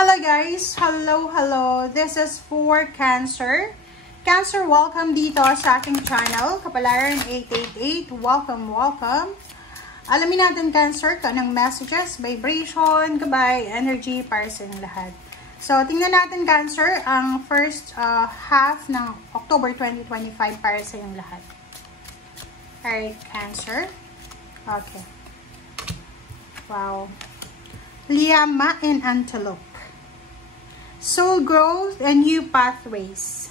Hello guys! Hello! This is for Cancer. Cancer, welcome dito sa aking channel, Kapalaran 888. Welcome! Alamin natin Cancer, kanang messages, vibration, gabay, energy para sa inyong lahat. So, tingnan natin Cancer, ang first half ng October 2025 para sa inyong lahat. Alright, Cancer. Okay. Wow. Llama and Antelope. Soul growth and new pathways.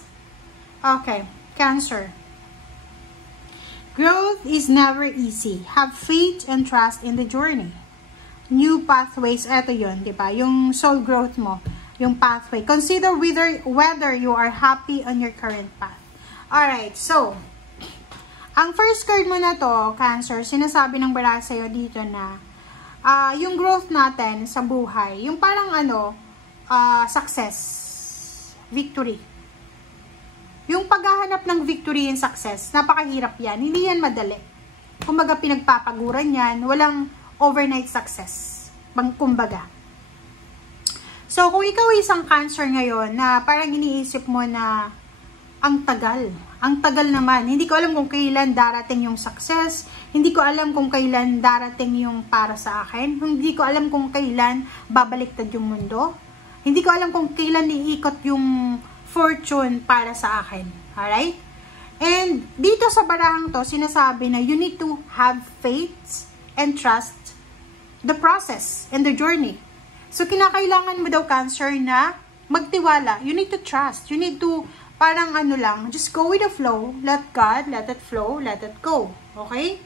Okay, Cancer. Growth is never easy. Have faith and trust in the journey. New pathways, eto yun, di ba? Yung soul growth mo, yung pathway. Consider whether you are happy on your current path. Alright, so, ang first card mo na to, Cancer, sinasabi ng bara sa'yo dito na, yung growth natin sa buhay, yung parang success, victory. Yung paghahanap ng victory and success, napakahirap yan. Hindi yan madali. Kumbaga, pinagpapaguran yan. Walang overnight success. Kumbaga. So, kung ikaw isang Cancer ngayon na parang iniisip mo na ang tagal naman. Hindi ko alam kung kailan darating yung success. Hindi ko alam kung kailan darating yung para sa akin. Hindi ko alam kung kailan babaliktad yung mundo. Hindi ko alam kung kailan iikot yung fortune para sa akin. Alright? And dito sa barahang to, sinasabi na you need to have faith and trust the process and the journey. So, kinakailangan mo daw Cancer na magtiwala. You need to trust. You need to, parang just go with the flow. Let God, let it flow, let it go. Okay?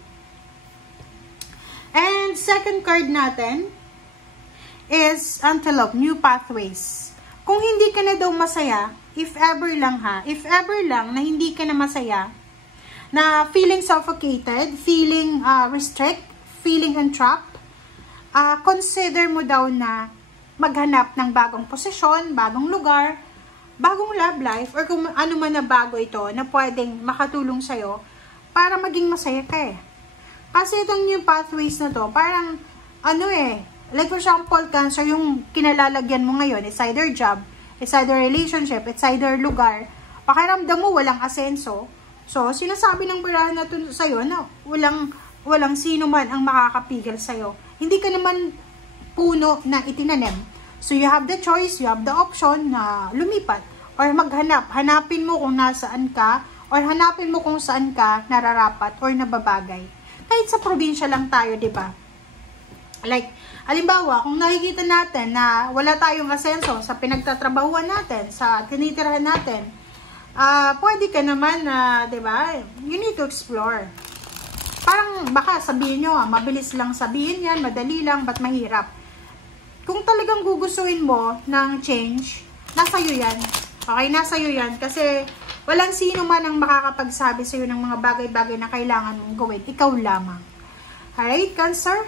And second card natin is Antelope, new pathways. Kung hindi ka na daw masaya, if ever lang na hindi ka na masaya, na feeling suffocated, feeling restrict, feeling entrapped, consider mo daw na maghanap ng bagong posisyon, bagong lugar, bagong love life, or kung ano man na bago ito na pwedeng makatulong sa'yo para maging masaya ka eh. Kasi itong new pathways na to, parang like for example, Cancer, yung kinalalagyan mo ngayon, it's either job, it's either relationship, it's either lugar, pakiramdam mo walang asenso. So, sinasabi ng barahan na to sa'yo na walang sino man ang makakapigil sa'yo. Hindi ka naman puno na itinanim. So, you have the choice, you have the option na lumipat or maghanap. Hanapin mo kung nasaan ka or hanapin mo kung saan ka nararapat or nababagay. Kahit sa probinsya lang tayo, di ba? Like, halimbawa, kung nakikita natin na wala tayong asenso sa pinagtatrabahuan natin, sa tinitirahan natin, pwede ka naman na, di ba, you need to explore. Parang baka sabihin nyo, mabilis lang sabihin yan, madali lang, ba't mahirap? Kung talagang gugustuhin mo ng change, nasa iyo yan. Okay, nasa iyo yan. Kasi walang sino man ang makakapagsabi sa iyo ng mga bagay-bagay na kailangan mong gawin. Ikaw lamang. Alright, Cancer?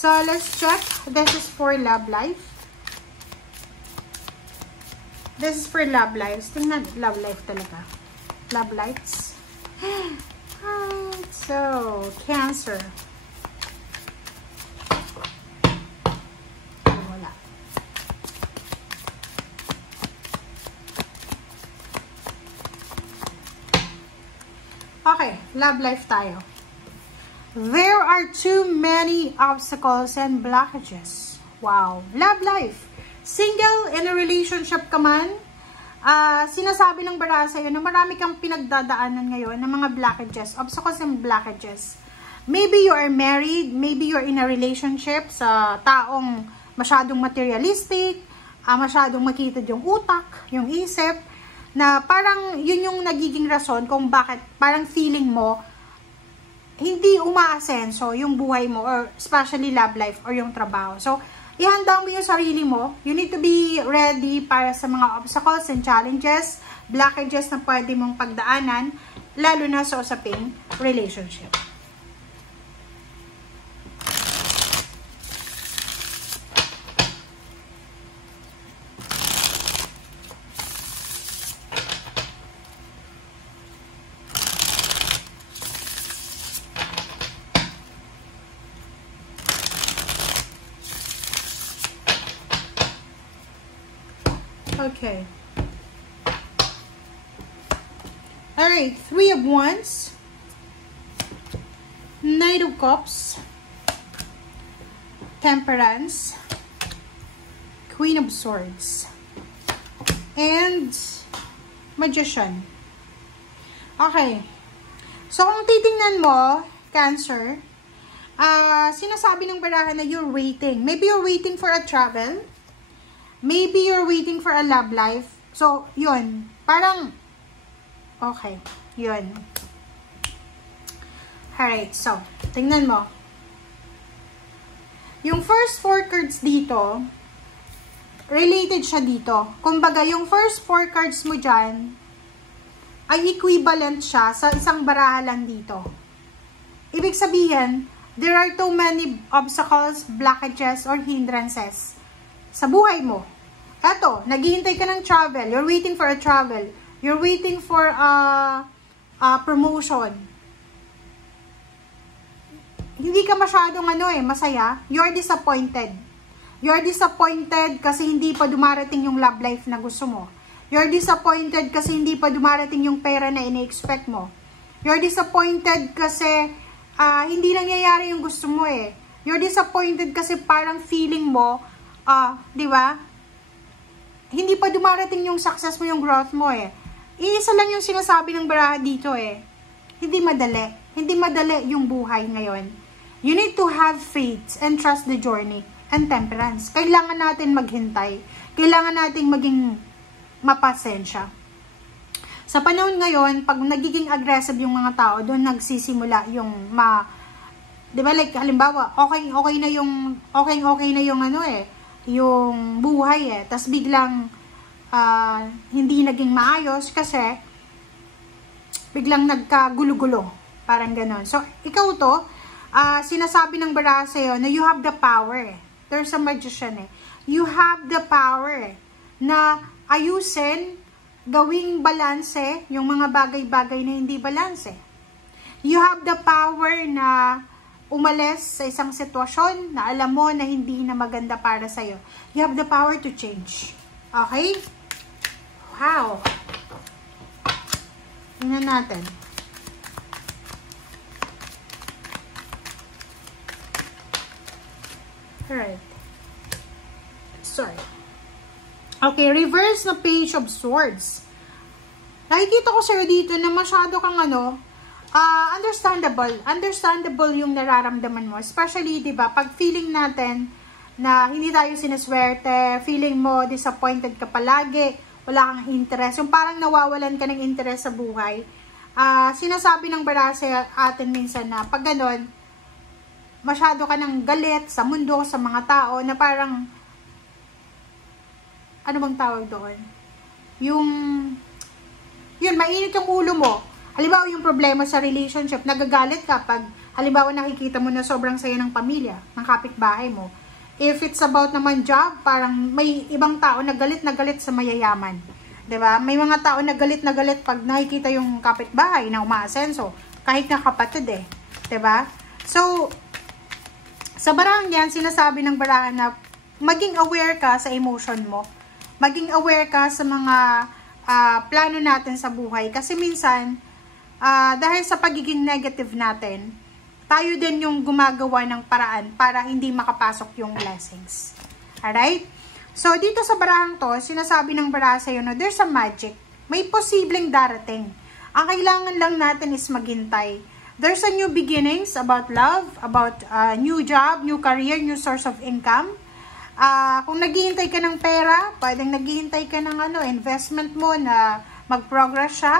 So, let's check. This is for love life. This is for love lives. Tingnan, love life talaga. Love lives. So, Cancer. Wala. Okay, love life tayo. There are too many obstacles and blockages. Wow. Love life. Single, in a relationship ka man, sinasabi ng bara sa'yo na marami kang pinagdadaanan ngayon ng mga blockages, obstacles and blockages. Maybe you are married, maybe you're in a relationship sa taong masyadong materialistic, masyadong makita yung utak, yung isip, na parang yun yung nagiging rason kung bakit parang feeling mo hindi umaasenso yung buhay mo or especially love life or yung trabaho. So, ihanda mo yung sarili mo. You need to be ready para sa mga obstacles and challenges, blockages na pwede mong pagdaanan, lalo na sa usaping relationship. Okay. Alright, Three of Wands, Knight of Cups, Temperance, Queen of Swords, and Magician. Okay. So, kung titingnan mo, Cancer, sinasabi ng barahan na you're waiting. Maybe you're waiting for a travel. Maybe you're waiting for a love life. So, yun. Parang, okay. Yun. Alright. So, tingnan mo. Yung first 4 cards dito, related siya dito. Kumbaga, yung first 4 cards mo dyan, ay equivalent siya sa isang barahalan dito. Ibig sabihin, there are too many obstacles, blockages, or hindrances sa buhay mo. Eto, naghihintay ka ng travel. You're waiting for a travel. You're waiting for a promotion. Hindi ka masyadong masaya. You're disappointed. You're disappointed kasi hindi pa dumarating yung love life na gusto mo. You're disappointed kasi hindi pa dumarating yung pera na ini-expect mo. You're disappointed kasi hindi nangyayari yung gusto mo eh. You're disappointed kasi parang feeling mo, di ba? Hindi pa dumarating yung success mo, yung growth mo eh. Iisa lang yung sinasabi ng baraha dito eh. Hindi madali. Hindi madali yung buhay ngayon. You need to have faith and trust the journey and temperance. Kailangan natin maghintay. Kailangan natin maging mapasensya. Sa panahon ngayon, pag nagiging aggressive yung mga tao, doon nagsisimula yung di ba, like halimbawa, okay na yung yung buhay eh. Tas biglang hindi naging maayos kasi biglang nagkagulo-gulo. Parang ganon. So, ikaw to, sinasabi ng baraha sa'yo na you have the power. There's a magician eh. You have the power na ayusin, gawing balanse yung mga bagay-bagay na hindi balanse. You have the power na umalis sa isang sitwasyon na alam mo na hindi na maganda para sa'yo. You have the power to change. Okay? Wow! Tingnan natin. Alright. Sorry. Okay, reverse na Page of Swords. Nakikita ko sa'yo dito na masyado kang understandable. Understandable yung nararamdaman mo. Especially, di ba, pag feeling natin na hindi tayo sinaswerte, feeling mo disappointed ka palagi, wala kang interest, yung parang nawawalan ka ng interest sa buhay. Sinasabi ng baraha sa atin minsan na pag ganon, masyado ka ng galit sa mundo, sa mga tao, na parang ano bang tawag doon? Yun, mainit yung ulo mo. Halimbawa, yung problema sa relationship, nagagalit ka pag, halimbawa, nakikita mo na sobrang saya ng pamilya, ng kapitbahay mo. If it's about naman job, parang may ibang tao na galit sa mayayaman. 'Di ba? May mga tao na galit pag nakikita yung kapitbahay na umaasenso, kahit na kapatid eh. 'Di ba? So, sa barang yan, sinasabi ng barahan na maging aware ka sa emotion mo. Maging aware ka sa mga plano natin sa buhay. Kasi minsan, dahil sa pagiging negative natin, tayo din yung gumagawa ng paraan para hindi makapasok yung blessings. Alright? So, dito sa barahang to, sinasabi ng baraha sa'yo na there's a magic. May posibleng darating. Ang kailangan lang natin is maghintay. There's a new beginnings about love, about new job, new career, new source of income. Kung naghihintay ka ng pera, pwedeng naghihintay ka ng investment mo na mag-progress siya.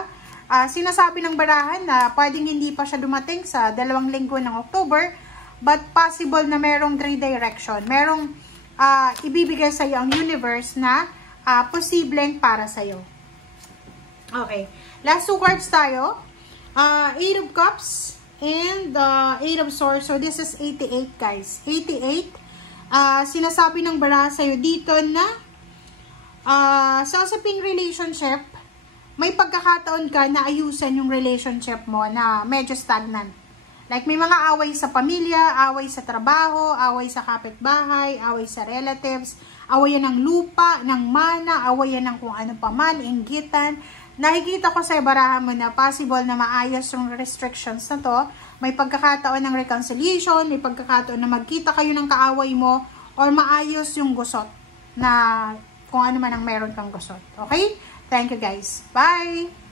Sinasabi ng barahan na pwedeng hindi pa siya dumating sa 2 linggo ng October, but possible na merong 3 direction. Merong ibibigay sa iyo ang universe na posibleng para sa iyo. Okay. Last 2 cards tayo. 8 of Cups and 8 of Swords. So, this is 88, guys. 88. Sinasabi ng baraha sa'yo dito na sa usaping relationship, may pagkakataon ka na ayusan yung relationship mo na medyo stagnant. Like, may mga away sa pamilya, away sa trabaho, away sa kapitbahay, away sa relatives, awayan ng lupa, ng mana, awayan ng kung ano pa man, inggitan. Nakikita ko sa barahan mo na possible na maayos yung restrictions na to. May pagkakataon ng reconciliation, may pagkakataon na magkita kayo ng kaaway mo, or maayos yung gusot na kung ano man ang meron kang gusot. Okay? Thank you guys. Bye!